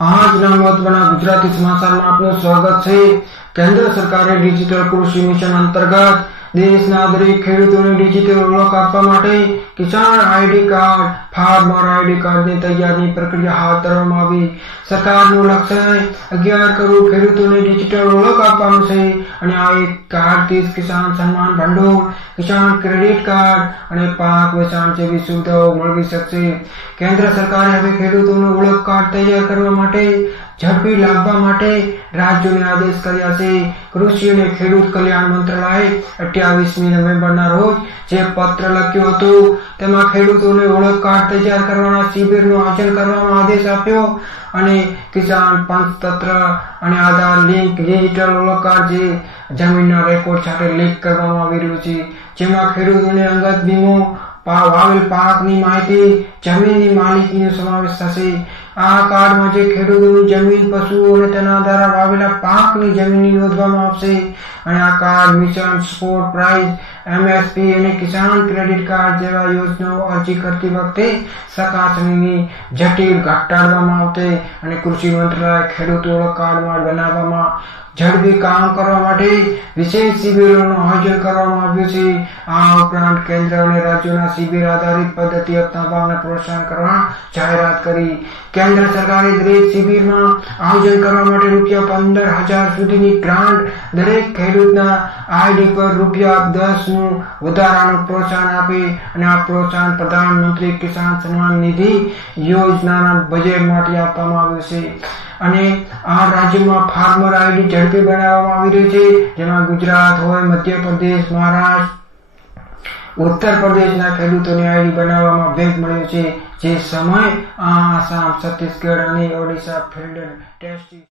આજના મહત્વના ગુજરાતી સમાચારમાં આપનું સ્વાગત છે. કેન્દ્ર સરકારે ડિજિટલ કૃષિ મિશન અંતર્ગત દેશના દરેક ખેડૂતોને ડિજિટલ ઓળખ આપવા માટે Kisan ID card, farmer ID કાર્ડની તૈયારની પ્રક્રિયા હાથ ધરવામાં આવી. સરકારનું લક્ષ્ય અગિયાર કરોડ ખેડૂતોને ડિજિટલ ઓળખ આપવાનું છે અને આ એક કાર્ડથી જ કિસાન સન્માન ભંડોળ, કિસાન ક્રેડિટ કાર્ડ અને પાક વેચાણ જેવી સુવિધાઓ મળવી શકશે. કેન્દ્ર સરકારે હવે ખેડૂતોનું ઓળખ કાર્ડ તૈયાર કરવા માટે ઝડપી લાવવા માટે રાજ્યોને આદેશ કર્યા છે. કૃષિ અને ખેડૂત કલ્યાણ મંત્રાલયે અઠ્યાવીસમી નવેમ્બરના રોજ જે પત્ર લખ્યો હતો, તેમાં ખેડૂતોને ઓળખ કાર્ડ તૈયાર કરવાના શિબિરનું આયોજન કરવામાં આદેશ આપ્યો અને કિસાન પંચતંત્ર અને આધાર લિંક ડિજિટલ ઓળખ કાર્ડ જે જમીનના રેકોર્ડ સાથે લિંક કરવામાં આવી રહ્યું છે, જેમાં ખેડૂતોને અંગત વીમો વાવેલ પાકની માહિતી, જમીનની માલિકીનો સમાવેશ થશે આ કાર્ડમાં જે ખેડૂતોની જમીન પશુઓ અને તેના દ્વારા વાવેલા પાકની જમીનની નોંધવામાં આવશે અને આ card mission support price MSP અને કિસાન ક્રેડિટ કાર્ડ જેવા યોજનાઓ અરજી કરતી વખતે ચકાસણીની જટિલ ઘટાડવામાં આવશે અને કૃષિ મંત્રાલય ખેડૂત ઓળખ કાર્ડ બનાવવામાં ઝડપી કામ કરવા માટે વિશેષ શિબિરોનું આયોજન કરવામાં આવ્યું છે આ ઉપરાંત કેન્દ્ર અને રાજ્યોના શિબિર આધારિત પદ્ધતિ અપનાવવાને પ્રોત્સાહન કરવા જાહેરાત કરી કેન્દ્ર સરકારે દરેક શિબિરમાં આયોજન કરવા માટે રૂપિયા પંદર હજાર સુધીની ગ્રાન્ટ દરેક ખેડૂતના આઈડી પર રૂપિયા દસ નું પ્રોત્સાહન આપી અને આ પ્રોત્સાહન પ્રધાનમંત્રી કિસાન સન્માન નિધિ યોજનાના બજેટમાંથી આપવામાં આવ્યું છે. અને આ રાજ્યમાં ફાર્મર આઈડી ઝડપી બનાવવામાં આવી રહી છે. જેમાં ગુજરાત હોય, મધ્યપ્રદેશ, મહારાષ્ટ્ર ઉત્તર પ્રદેશના ખેડૂતોની આઈડી બનાવવામાં વેગ મળ્યો છે. જે સમય આ આસામ, છત્તીસગઢ અને ઓડિશા ફિલ્ડ ટેસ્ટ